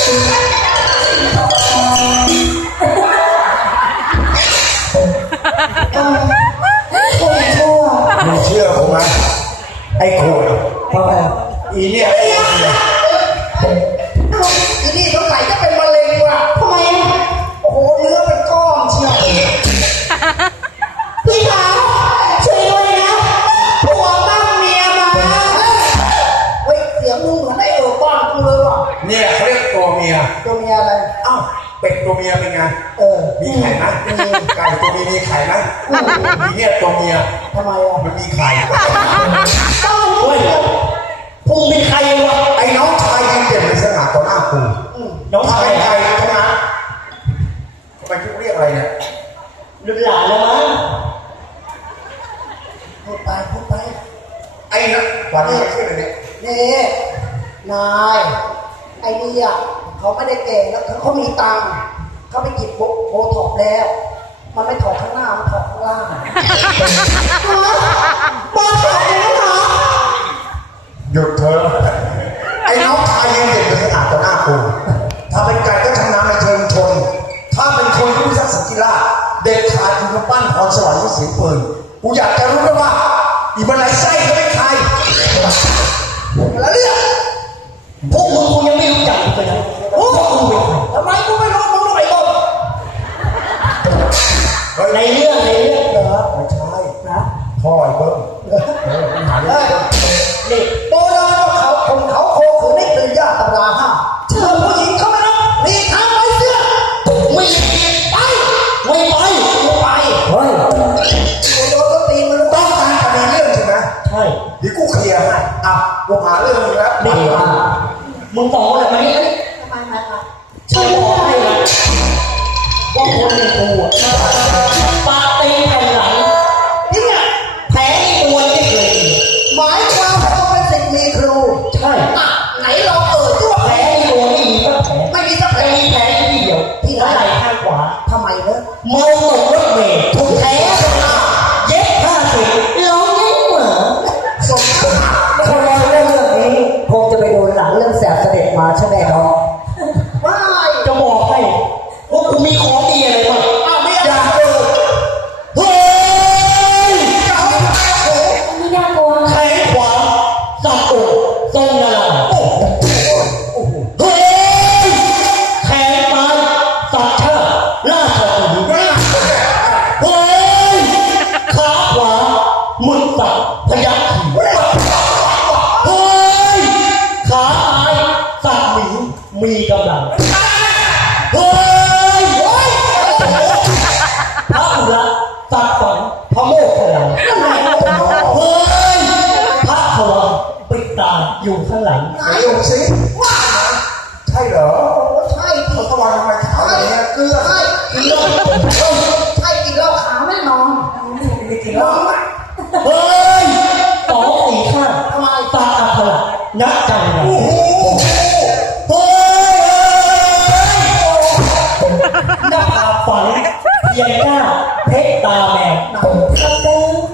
มึงเชื่อผมไหมไอ้โขดอีเนี่ยอีนี่สงสัยจะเป็นมะเร็งว่ะทำไมโอ้โหเนื้อเป็นก้อนเชียวพี่ขาวช่วยด้วยนะผัวบ้างเมียมาเฮ้ยเสียงมึงเหมือนไอ้บ้านกูเลยว่ะเนี่ยเขาเรียกตัวเมียอะไรเอ้าเป็ดตัวเมียเป็นไงมีไข่ไหมไก่ตัวเมียมีไข่ไหมมีเนี่ยตัวเมียทำไมอ่ะมันมีไข่เฮ้ยพุ่งมีใครวะไอ้น้องชายยังเด่นในสนามต่อหน้ากูน้องชายใครใช่ไหมทำไมคุณเรียกอะไรเนี่ยรุ่นหลานแล้วมั้งพูดไปไอ้นะวันนี้ชื่ออะไรเนี่ยนี่นายไอ้นี่อ่ะเขาไม่ได้เก่งแล้วเขามีตังค์เขาไปหยิบโบท็อกแล้วมันไม่ถอดข้างหน้ามันถอดข้างล่างโบท็อกเลยนะหยุดเถอะไอ้น้องชายยังเด็กเป็นขนาดต่อหน้ากูถ้าเป็นไก่ก็ชนะในเชิงชนถ้าเป็นคนที่รู้จักสกิลล่าเด็กขาดคุณมาปั้นพรสวรรค์ที่เสียงปืนกูอยากจะรู้ด้วยว่าอีบันไดไส้เขาเป็นใครแล้วเนี่ยพวกมึงกูยังไม่รู้จักเลยนะโอ้กูเป็นใครทำไมกูไม่รู้มึงรู้ไอ้บอลในเรื่องเหรอไม่ใช่นะพ่อไอ้เบิ้มหาเรื่องเด็กโบราณเขาคนเขาโคคือไม่เป็นญาติตำราห้าเชื่อผู้หญิงเขาไม่รับหลีกทางไปเสื้อไม่ไปเฮ้ยโดนต้นตีมันต้องการประเด็นเรื่องใช่ไหมใช่เดี๋ยวกูเคลียร์ให้อ่ะกูหาเรื่องมึงแล้วนี่มึงบอกอะไรไหมทำไมฉันบอกให้นะว่าคนในกูปาตีแผ่นหลังนี่ไงแผลตัวนี่เลยหมายความว่าต้องเป็นสิ่งมีครูใช่ไหนลองที่ว่าแผลตัวไม่มีสักแผลไม่มีสักแผลมีแผลที่เดียวที่ไหล่ข้างขวาทำไมเนี่ยเมาตกรถเมล์ถูกแผลเย็บ50ร้องเย็บเหมือสมคนเราเรื่องนี้คงจะไปดูหลังเรื่องแสบเสด็จมาใช่ไหมน้องไม่จะบอกให้ว่ากูมีของดีอะไรบ้างไม่อยากเจอเฮ้ยไม่น่ากลัวแขนขวาสับอกทรงนาราเฮ้ยแขนซ้ายสักชาล่าชาติเฮ้ยขาขวามึนสักพยัคฆ์เฮ้ยขาซ้ายสักหมีมีกำลังเฮ้ยพระอุระสักฝันพระโมกขลังเฮ้ยพระขวังปิดตาอยู่ข้างหลังไหนดูสิว่าใช่เหรอใช่พระขวังทำไมขาวอย่างเงี้ยเกลือใช่กินเหล้าใช่กินเหล้าขาวแน่นอนไม่กินเหล้าเฮ้ย2-4 ข้างทำไมตาอัคระนักจังเลยเฮ้ยหน้าผากฝังเพียงหน้าเพชรตาแมว